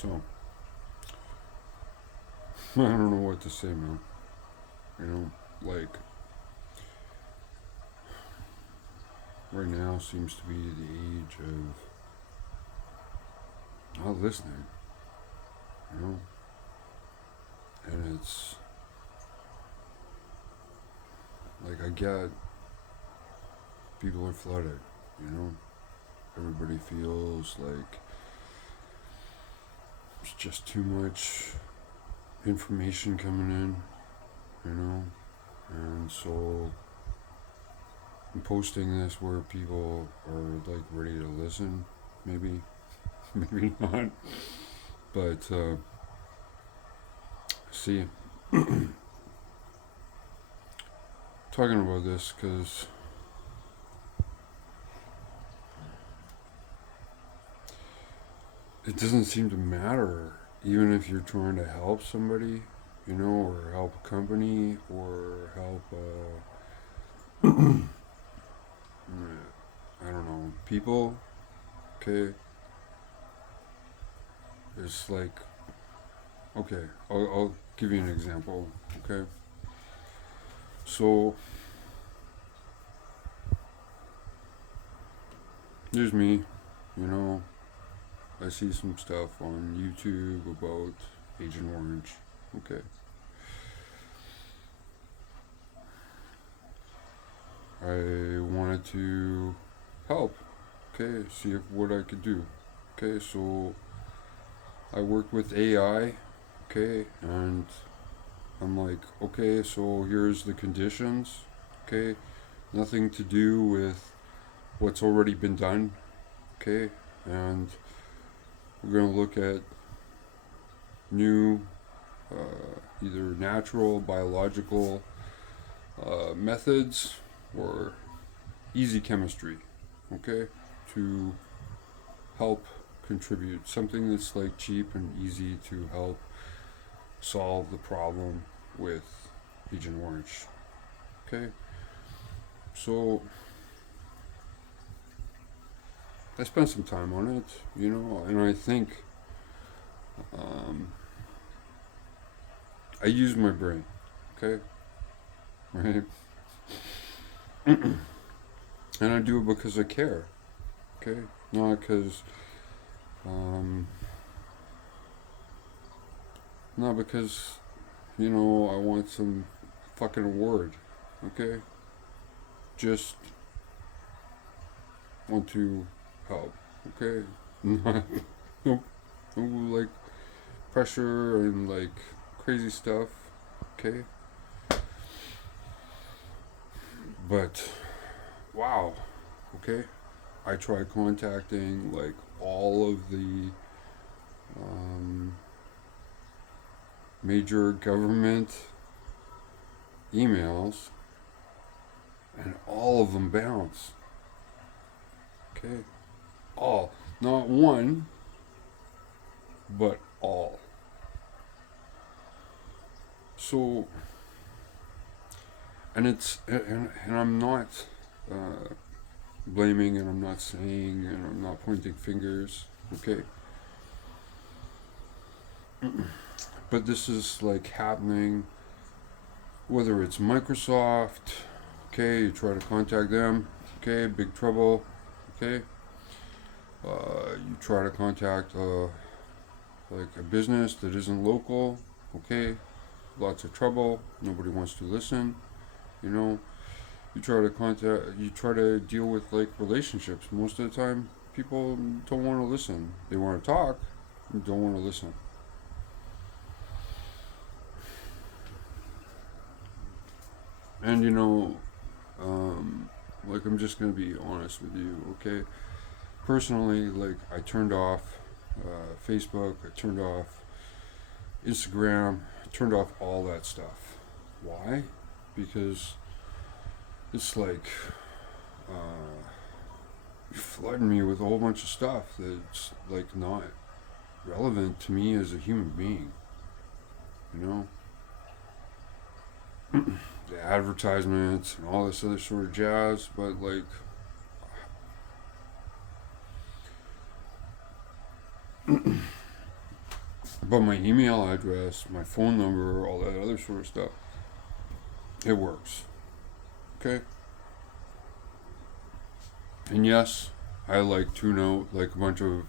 So, I don't know what to say, man. You know, like, right now seems to be the age of not listening, you know? And it's like, I get people are flooded, you know? Everybody feels like there's just too much information coming in, you know? And so I'm posting this where people are like ready to listen, maybe, maybe not. But see, talking about this because it doesn't seem to matter, even if you're trying to help somebody, you know, or help a company, or help, I don't know, people, okay? It's like, okay, I'll give you an example, okay? So, here's me, you know, I see some stuff on YouTube about Agent Orange, okay? I wanted to help, okay, see if what I could do, okay? So, I worked with AI, okay, and I'm like, okay, so here's the conditions, okay, nothing to do with what's already been done, okay, and we're gonna look at new, either natural, biological methods or easy chemistry, okay, to help contribute something that's like cheap and easy to help solve the problem with Agent Orange. Okay, so I spent some time on it, you know, and I think um, I use my brain. Okay, right, and I do it because I care. Okay, not because um, not because you know I want some fucking award. Okay, just want to help. Okay, not no, no like pressure and like crazy stuff. Okay, but wow. Okay, I tried contacting like all of the um, major government emails, and all of them bounce. Okay, all, not one, but all. So, and and I'm not blaming, and I'm not saying, and I'm not pointing fingers. Okay, but this is like happening. Whether it's Microsoft, okay, you try to contact them, okay, big trouble, okay. You try to contact like a business that isn't local, okay, lots of trouble, nobody wants to listen, you know. You try to deal with like relationships. Most of the time, people don't want to listen. They want to talk, don't want to listen. And you know, um, like I'm just gonna be honest with you, okay. Personally, like I turned off Facebook, I turned off Instagram, I turned off all that stuff. Why? Because it's like you're flooding me with a whole bunch of stuff that's like not relevant to me as a human being. You know, the advertisements and all this other sort of jazz, but like But my email address, my phone number, all that other sort of stuff, it works. Okay? And yes, I like tune out like a bunch of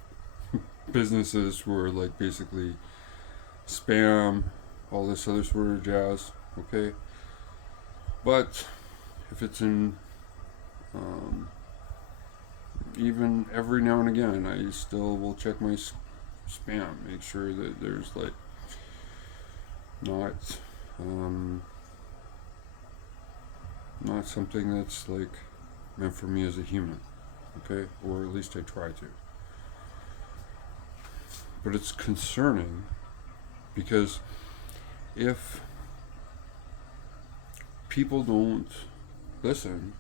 businesses who are like basically spam, all this other sort of jazz. Okay? But if it's in, um, even every now and again, I still will check my spam, make sure that there's like not um, not something that's like meant for me as a human, okay? Or at least I try to. But it's concerning because if people don't listen,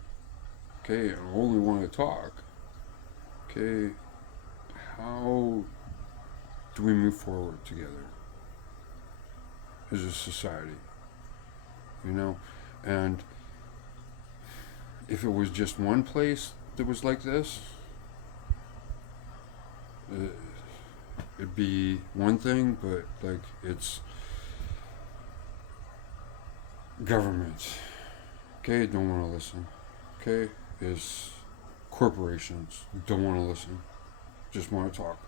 okay, and only want to talk, okay, how do we move forward together as a society? You know? And if it was just one place that was like this, it'd be one thing, but like it's government, okay, don't want to listen, okay, is corporations don't want to listen, just want to talk,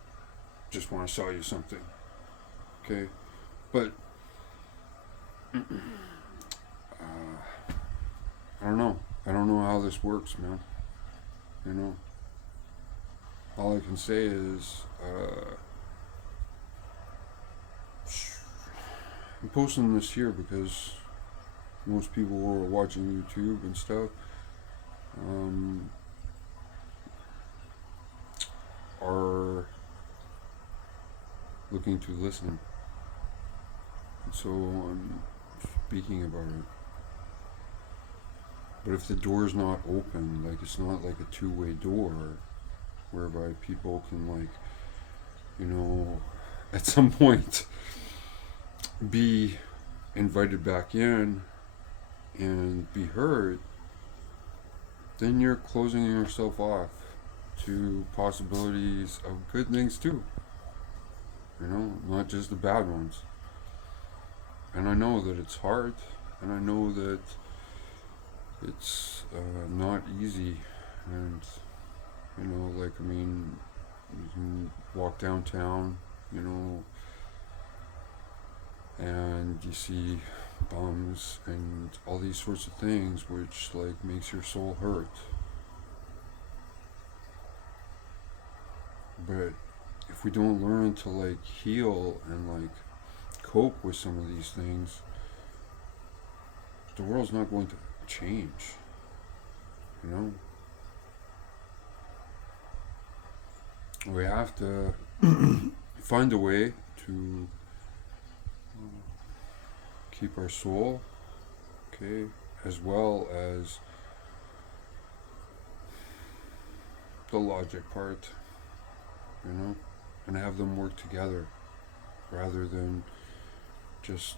just want to sell you something, okay, but I don't know how this works, man, you know, all I can say is, I'm posting this here because most people who are watching YouTube and stuff are looking to listen. So I'm speaking about it. But if the door's not open, like it's not like a two-way door whereby people can like, you know, at some point be invited back in and be heard, then you're closing yourself off to possibilities of good things too. You know, not just the bad ones. And I know that it's hard, and I know that it's not easy. And, you know, like, I mean, you can walk downtown, you know, and you see bums and all these sorts of things which, like, makes your soul hurt. But if we don't learn to, like, heal and, like, cope with some of these things, the world's not going to change, you know? We have to find a way to keep our soul, okay, as well as the logic part, you know, and have them work together rather than just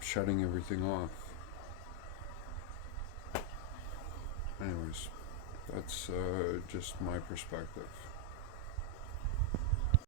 shutting everything off. Anyways, that's just my perspective.